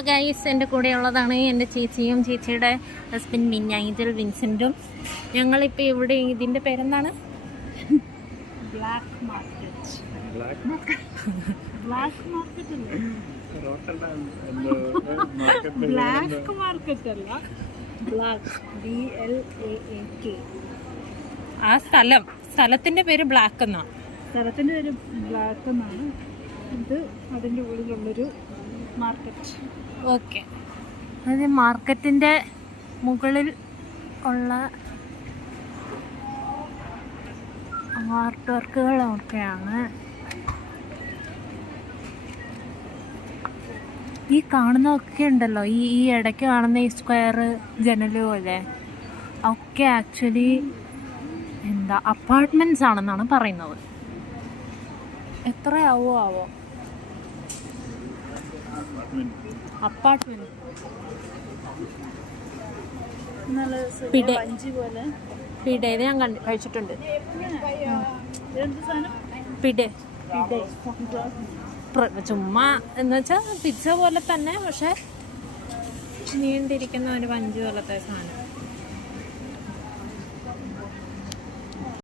അപ്പോൾ ഗൈസ് എൻ്റെ കൂടെയുള്ളതാണ് എൻ്റെ ചേച്ചിയും ചേച്ചിയുടെ ഹസ്ബൻഡ് മിന്നൈജൽ വിൻസെൻറ്റും. ഞങ്ങളിപ്പോൾ ഇവിടെ ഇതിൻ്റെ പേരെന്താണ്? Black market. ബ്ലാക്ക് മാർക്കറ്റ് അല്ല, ബ്ലാക്ക് BLAAK. ആ സ്ഥലത്തിൻ്റെ പേര് ബ്ലാക്ക് എന്നാണ്. സ്ഥലത്തിൻ്റെ പേര് ബ്ലാക്ക് എന്നാണ്. ഇത് അതിൻ്റെ ഉള്ളിലുള്ളൊരു മാർക്കറ്റ്. ഓക്കെ, അത് മാർക്കറ്റിൻ്റെ മുകളിൽ ഉള്ള ആർട്ട് വർക്കുകളൊക്കെയാണ്. ഈ കാണുന്നതൊക്കെ ഉണ്ടല്ലോ, ഈ ഇടയ്ക്ക് കാണുന്ന ഈ സ്ക്വയർ ജനൽ പോലെ ഒക്കെ ആക്ച്വലി എന്താ അപ്പാർട്ട്മെൻറ്റ്സ് ആണെന്നാണ് പറയുന്നത്. എത്രയാവോ അപ്പാർട്ട്മെന്റ്. പിടെ ഇത് ഞാൻ കഴിച്ചിട്ടുണ്ട്. പിടെ ചുമ്മാ എന്ന് വെച്ചാൽ പിസ്സ പോലെ തന്നെ, പക്ഷെ നീണ്ടിരിക്കുന്ന ഒരു പഞ്ച് പോലത്തെ സാധനം.